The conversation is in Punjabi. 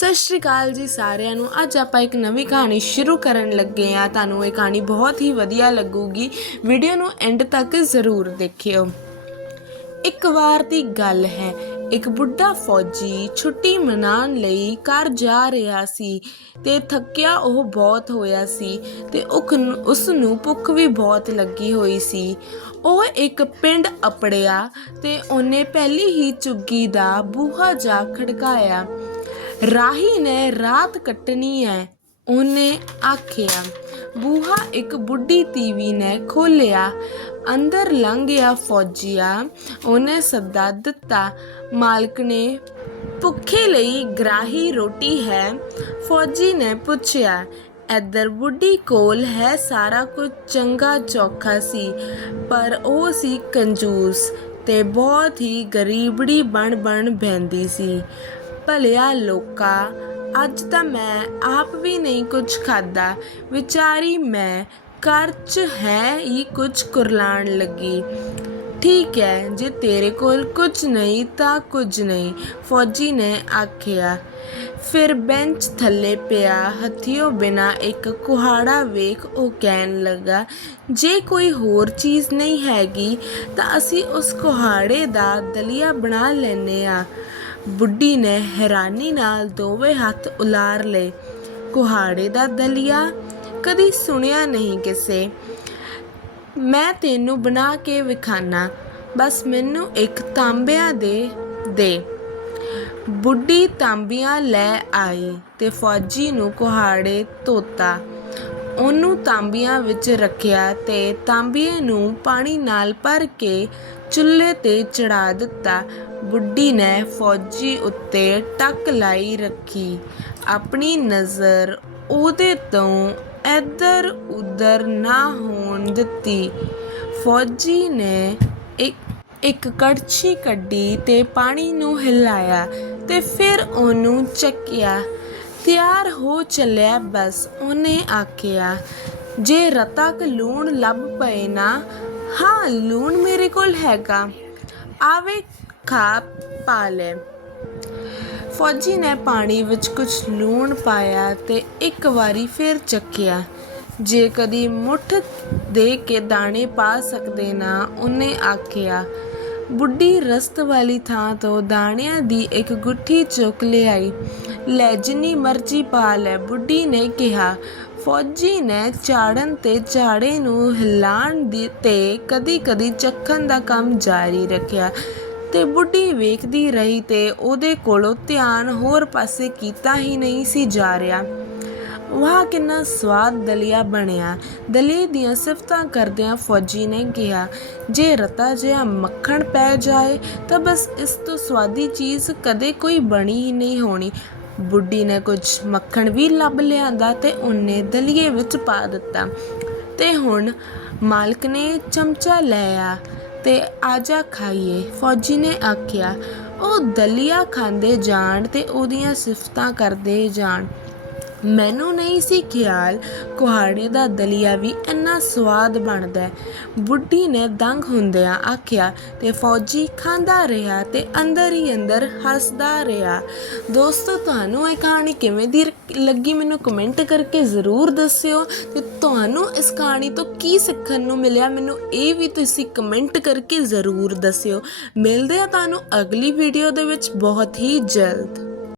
ਸਤਿ ਸ਼੍ਰੀ ਅਕਾਲ ਜੀ ਸਾਰਿਆਂ ਨੂੰ। ਅੱਜ ਆਪਾਂ ਇੱਕ ਨਵੀਂ ਕਹਾਣੀ ਸ਼ੁਰੂ ਕਰਨ ਲੱਗੇ ਆ ਤੁਹਾਨੂੰ ਇਹ ਕਹਾਣੀ ਬਹੁਤ ਹੀ ਵਧੀਆ ਲੱਗੂਗੀ। ਵੀਡੀਓ ਨੂੰ ਐਂਡ ਤੱਕ ਜ਼ਰੂਰ ਦੇਖਿਓ। ਇੱਕ ਵਾਰ ਦੀ ਗੱਲ ਹੈ। ਇੱਕ ਬੁੱਢਾ ਫੌਜੀ ਛੁੱਟੀ ਮਨਾਉਣ ਲਈ ਘਰ ਜਾ ਰਿਹਾ ਸੀ ਤੇ ਥੱਕਿਆ ਉਹ ਬਹੁਤ ਹੋਇਆ ਸੀ ਤੇ ਉਸ ਨੂੰ ਭੁੱਖ ਵੀ ਬਹੁਤ ਲੱਗੀ ਹੋਈ ਸੀ। ਉਹ ਇੱਕ ਪਿੰਡ ਅਪੜਿਆ ਤੇ ਉਹਨੇ ਪਹਿਲੀ ਹੀ ਝੁੱਗੀ ਦਾ ਬੂਹਾ ਜਾ ਖੜਕਾਇਆ। ਰਾਹੀ ਨੇ ਰਾਤ ਕੱਟਣੀ ਹੈ ਉਹਨੇ ਆਖਿਆ। ਬੂਹਾ ਇੱਕ ਬੁੱਢੀ ਤੀਵੀ ਨੇ ਖੋਲਿਆ ਅੰਦਰ ਲੰਘ ਗਿਆ ਫੌਜੀਆ। ਉਹਨੇ ਸੱਦਾ ਦਿੱਤਾ, ਮਾਲਕ ਨੇ, ਭੁੱਖੇ ਲਈ ਗ੍ਰਾਹੀ ਰੋਟੀ ਹੈ। ਫੌਜੀ ਨੇ ਪੁੱਛਿਆ ਇੱਧਰ ਬੁੱਢੀ ਕੋਲ ਹੈ ਸਾਰਾ ਕੁਝ ਚੰਗਾ ਚੌਖਾ ਸੀ, ਪਰ ਉਹ ਸੀ ਕੰਜੂਸ ਤੇ ਬਹੁਤ ਹੀ ਗਰੀਬੜੀ ਬਣ ਬਣ ਬਹਿੰਦੀ ਸੀ। ਭਲਿਆ ਲੋਕਾ, ਅੱਜ ਤਾਂ ਮੈਂ ਆਪ ਵੀ ਨਹੀਂ ਕੁਝ ਖਾਦਾ ਵਿਚਾਰੀ ਮੈਂ, ਘਰ 'ਚ ਹੈ ਹੀ ਕੁਝ ਕੁਰਲਾਣ ਲੱਗੀ। ਠੀਕ ਹੈ ਜੇ ਤੇਰੇ ਕੋਲ ਕੁਝ ਨਹੀਂ ਤਾਂ ਕੁਝ ਨਹੀਂ, ਫੌਜੀ ਨੇ ਆਖਿਆ। ਫਿਰ ਬੈਂਚ ਥੱਲੇ ਪਿਆ, ਹੱਥੀਓ ਬਿਨਾ ਇੱਕ ਕੁਹਾੜਾ ਵੇਖ ਉਹ ਕਹਿਣ ਲੱਗਾ, ਜੇ ਕੋਈ ਹੋਰ ਚੀਜ਼ ਨਹੀਂ ਹੈਗੀ ਤਾਂ ਅਸੀਂ ਉਸ ਕੁਹਾੜੇ ਦਾ ਦਲੀਆ ਬਣਾ ਲੈਨੇ ਆ। ਬੁੱਢੀ ਨੇ ਹੈਰਾਨੀ ਨਾਲ ਦੋਵੇਂ ਹੱਥ ਉਲਾਰ ਲਏ। ਕੁਹਾੜੇ ਦਾ ਦਲੀਆ ਕਦੀ ਸੁਣਿਆ ਨਹੀਂ ਕਿਸੇ। ਮੈਂ ਤੈਨੂੰ ਬਣਾ ਕੇ ਵਿਖਾਣਾ ਬਸ ਮੈਨੂੰ ਇੱਕ ਤਾਂਬਿਆਂ ਦੇ ਦੇ। ਬੁੱਢੀ ਤਾਂਬੀਆਂ ਲੈ ਆਈ ਤੇ ਫੌਜੀ ਨੂੰ ਕੁਹਾੜੇ ਤੋਤਾ ਉਹਨੂੰ ਤਾਂਬੀਆਂ ਵਿੱਚ ਰੱਖਿਆ ਤੇ ਤਾਂਬੀਏ ਨੂੰ ਪਾਣੀ ਨਾਲ ਭਰ ਕੇ ਚੁੱਲ੍ਹੇ ਤੇ ਚੜਾ ਦਿੱਤਾ। ਬੁੱਢੀ ਨੇ ਫੌਜੀ ਉੱਤੇ ਟੱਕ ਲਾਈ ਰੱਖੀ। ਆਪਣੀ ਨਜ਼ਰ ਉਹਦੇ ਤੋਂ ਇੱਧਰ ਉੱਧਰ ਨਾ ਹੋਣ ਦਿੱਤੀ। ਫੌਜੀ ਨੇ ਇੱਕ ਇੱਕ ਕੜਛੀ ਕੱਢੀ ਤੇ ਪਾਣੀ ਨੂੰ ਹਿਲਾਇਆ ਤੇ ਫਿਰ ਉਹਨੂੰ ਚੱਕਿਆ। ਤਿਆਰ ਹੋ ਚੱਲਿਆ ਬਸ, ਉਹਨੇ ਆਖਿਆ, ਜੇ ਰਤਕ ਲੂਣ ਲੱਭ ਪਏ ਨਾ, ਹਾਂ, ਲੂਣ ਮੇਰੇ ਕੋਲ ਹੈਗਾ। ਆਵੇ, ਖਾ ਪਾ ਲੈ। ਫੌਜੀ ਨੇ ਪਾਣੀ ਵਿੱਚ ਕੁਝ ਲੂਣ ਪਾਇਆ ਤੇ ਇੱਕ ਵਾਰੀ ਫਿਰ ਚੱਕਿਆ। ਜੇ ਕਦੀ ਮੁੱਠ ਦੇ ਕੇ ਦਾਣੇ ਪਾ ਸਕਦੇ ਨਾ, ਉਹਨੇ ਆਖਿਆ, ਬੁੱਢੀ ਰਸਤ ਵਾਲੀ ਥਾਂ ਤੋਂ ਦਾਣਿਆਂ ਦੀ ਇੱਕ ਗੁੱਠੀ ਚੁੱਕ ਲਿਆਈ। ਲੈ ਜਿੰਨੀ ਮਰਜ਼ੀ ਪਾ ਲੈ। ਬੁੱਢੀ ਨੇ ਕਿਹਾ, ਫੌਜੀ ਨੇ ਝਾੜਨ ਤੇ ਝਾੜੇ ਨੂੰ ਹਿਲਾਣ ਦੀ ਤੇ ਕਦੀ-ਕਦੀ ਚੱਖਣ ਦਾ ਕੰਮ ਜਾਰੀ ਰੱਖਿਆ ਤੇ ਬੁੱਢੀ ਵੇਖਦੀ ਰਹੀ ਤੇ ਉਹਦੇ ਕੋਲੋਂ ਧਿਆਨ ਹੋਰ ਪਾਸੇ ਕੀਤਾ ਹੀ ਨਹੀਂ ਸੀ ਜਾ ਰਿਹਾ। ਵਾਹ, ਕਿੰਨਾ ਸਵਾਦ ਦਲੀਆ ਬਣਿਆ। ਦਲੀਏ ਦੀਆਂ ਸਿਫਤਾਂ ਕਰਦਿਆਂ ਫੌਜੀ ਨੇ ਕਿਹਾ, ਜੇ ਰਤਾ ਜਿਹਾ ਮੱਖਣ ਪੈ ਜਾਏ, ਤਾਂ ਬਸ ਇਸ ਤੋਂ ਸਵਾਦੀ ਚੀਜ਼ ਕਦੇ ਕੋਈ ਬਣੀ ਹੀ ਨਹੀਂ ਹੋਣੀ। ਬੁੱਢੀ ਨੇ ਕੁਝ ਮੱਖਣ ਵੀ ਲੱਭ ਲਿਆਂਦਾ ਤੇ ਉਹਨੇ ਦਲੀਏ ਵਿੱਚ ਪਾ ਦਿੱਤਾ। ਤੇ ਹੁਣ ਮਾਲਕ ਨੇ ਚਮਚਾ ਲਿਆ ਤੇ ਆਜਾ ਖਾਈਏ। ਫੌਜੀ ਨੇ ਆਖਿਆ, ਉਹ ਦਲੀਆ ਖਾਂਦੇ ਜਾਣ ਤੇ ਉਹਦੀਆਂ ਸਿਫਤਾਂ ਕਰਦੇ ਜਾਣ। ਮੈਨੂੰ ਨਹੀਂ ਸੀ ਖਿਆਲ, ਕੁਹਾੜੇ ਦਾ ਦਲੀਆ ਵੀ ਇੰਨਾ ਸਵਾਦ ਬਣਦਾ ਹੈ। ਬੁੱਢੀ ਨੇ ਦੰਗ ਹੁੰਦਿਆਂ ਆਖਿਆ, ਤੇ ਫੌਜੀ ਖਾਂਦਾ ਰਿਹਾ ਤੇ ਅੰਦਰ ਹੀ ਅੰਦਰ ਹੱਸਦਾ ਰਿਹਾ। ਦੋਸਤੋ, ਤੁਹਾਨੂੰ ਇਹ ਕਹਾਣੀ ਕਿਵੇਂ ਦੀ ਲੱਗੀ ਮੈਨੂੰ ਕਮੈਂਟ ਕਰਕੇ ਜ਼ਰੂਰ ਦੱਸਿਓ। ਤੇ ਤੁਹਾਨੂੰ ਇਸ ਕਹਾਣੀ ਤੋਂ ਕੀ ਸਿੱਖਣ ਨੂੰ ਮਿਲਿਆ, ਮੈਨੂੰ ਇਹ ਵੀ ਤੁਸੀਂ ਕਮੈਂਟ ਕਰਕੇ ਜ਼ਰੂਰ ਦੱਸਿਓ। ਮਿਲਦੇ ਆ ਤੁਹਾਨੂੰ ਅਗਲੀ ਵੀਡੀਓ ਦੇ ਵਿੱਚ। ਬਹੁਤ ਹੀ ਜਲਦ।